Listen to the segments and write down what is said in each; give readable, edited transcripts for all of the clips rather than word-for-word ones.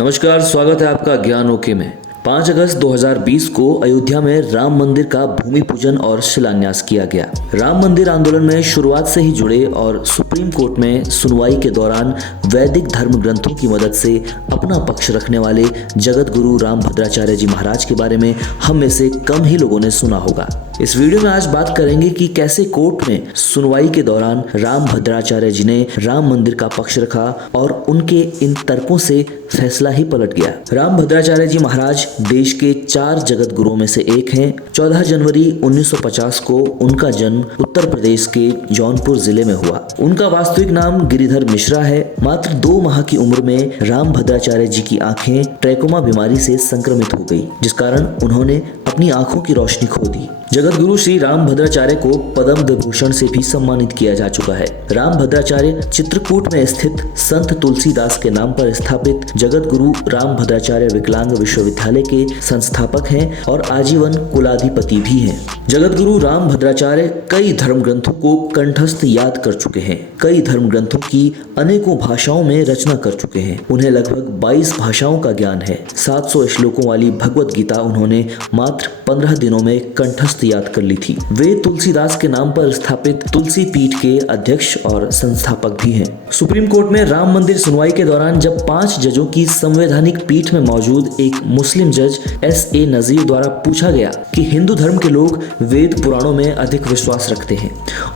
नमस्कार, स्वागत है आपका ज्ञान ओके में। 5 अगस्त 2020 को अयोध्या में राम मंदिर का भूमि पूजन और शिलान्यास किया गया। राम मंदिर आंदोलन में शुरुआत से ही जुड़े और सुप्रीम कोर्ट में सुनवाई के दौरान वैदिक धर्म ग्रंथों की मदद से अपना पक्ष रखने वाले जगत गुरु रामभद्राचार्य जी महाराज के बारे में हम में से कम ही लोगों ने सुना होगा। इस वीडियो में आज बात करेंगे कि कैसे कोर्ट में सुनवाई के दौरान रामभद्राचार्य जी ने राम मंदिर का पक्ष रखा और उनके इन तर्कों से फैसला ही पलट गया। रामभद्राचार्य जी महाराज देश के 4 जगत गुरुओं में से एक हैं। 14 जनवरी 1950 को उनका जन्म उत्तर प्रदेश के जौनपुर जिले में हुआ। उनका वास्तविक नाम गिरिधर मिश्रा है। मात्र 2 माह की उम्र में रामभद्राचार्य जी की आंखें ट्रैकोमा बीमारी से संक्रमित हो गई, जिस कारण उन्होंने अपनी आंखों की रोशनी खो दी। जगत गुरु श्री रामभद्राचार्य को पद्म विभूषण से भी सम्मानित किया जा चुका है। रामभद्राचार्य चित्रकूट में स्थित संत तुलसीदास के नाम पर स्थापित जगत गुरु रामभद्राचार्य विकलांग विश्वविद्यालय के संस्थापक हैं और आजीवन कुलाधिपति भी हैं। जगत गुरु रामभद्राचार्य कई धर्म ग्रंथों को कंठस्थ याद कर चुके हैं। कई धर्म ग्रंथों की अनेकों भाषाओं में रचना कर चुके हैं। उन्हें लगभग 22 भाषाओं का ज्ञान है। 700 श्लोकों वाली भगवत गीता उन्होंने मात्र 15 दिनों में कंठस्थ याद कर ली थी। वे तुलसीदास के नाम पर स्थापित तुलसी पीठ के अध्यक्ष और संस्थापक भी हैं। सुप्रीम कोर्ट में राम मंदिर सुनवाई के दौरान जब 5 जजों की संवैधानिक पीठ में मौजूद एक मुस्लिम जज S.A. नजीर द्वारा पूछा गया कि हिंदू धर्म के लोग वेद पुराणों में अधिक विश्वास रखते हैं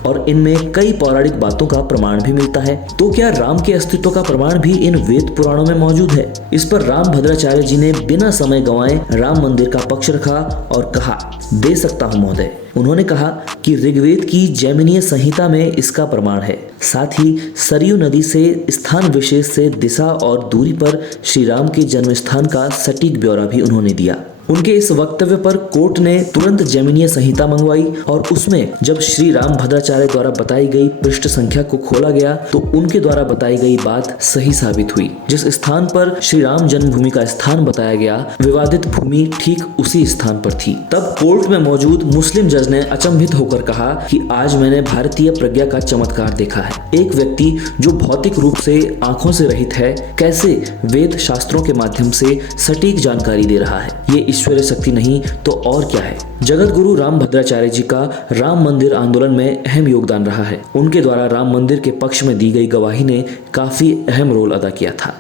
और इनमें कई पौराणिक बातों का प्रमाण भी मिलता है, तो क्या राम के अस्तित्व का प्रमाण भी इन वेद पुराणों में मौजूद है? इस पर रामभद्राचार्य जी ने बिना समय गंवाए राम मंदिर का पक्ष रखा और कहा, दे सकता हूं महोदय। उन्होंने कहा कि ऋग्वेद की जैमिनीय संहिता में इसका प्रमाण है। साथ ही सरयू नदी से स्थान विशेष से दिशा और दूरी पर श्री राम के जन्म स्थान का सटीक ब्यौरा भी उन्होंने दिया। उनके इस वक्तव्य पर कोर्ट ने तुरंत जैमिनीय संहिता मंगवाई और उसमें जब श्री रामभद्राचार्य द्वारा बताई गई पृष्ठ संख्या को खोला गया तो उनके द्वारा बताई गई बात सही साबित हुई। जिस स्थान पर श्री राम जन्मभूमि का स्थान बताया गया, विवादित भूमि ठीक उसी स्थान पर थी। तब कोर्ट में मौजूद मुस्लिम जज ने अचंभित होकर कहा कि आज मैंने भारतीय प्रज्ञा का चमत्कार देखा है। एक व्यक्ति जो भौतिक रूप से आंखों से रहित है, कैसे वेद शास्त्रों के माध्यम से सटीक जानकारी दे रहा है। ये ईश्वरीय शक्ति नहीं तो और क्या है। जगत गुरु रामभद्राचार्य जी का राम मंदिर आंदोलन में अहम योगदान रहा है। उनके द्वारा राम मंदिर के पक्ष में दी गई गवाही ने काफी अहम रोल अदा किया था।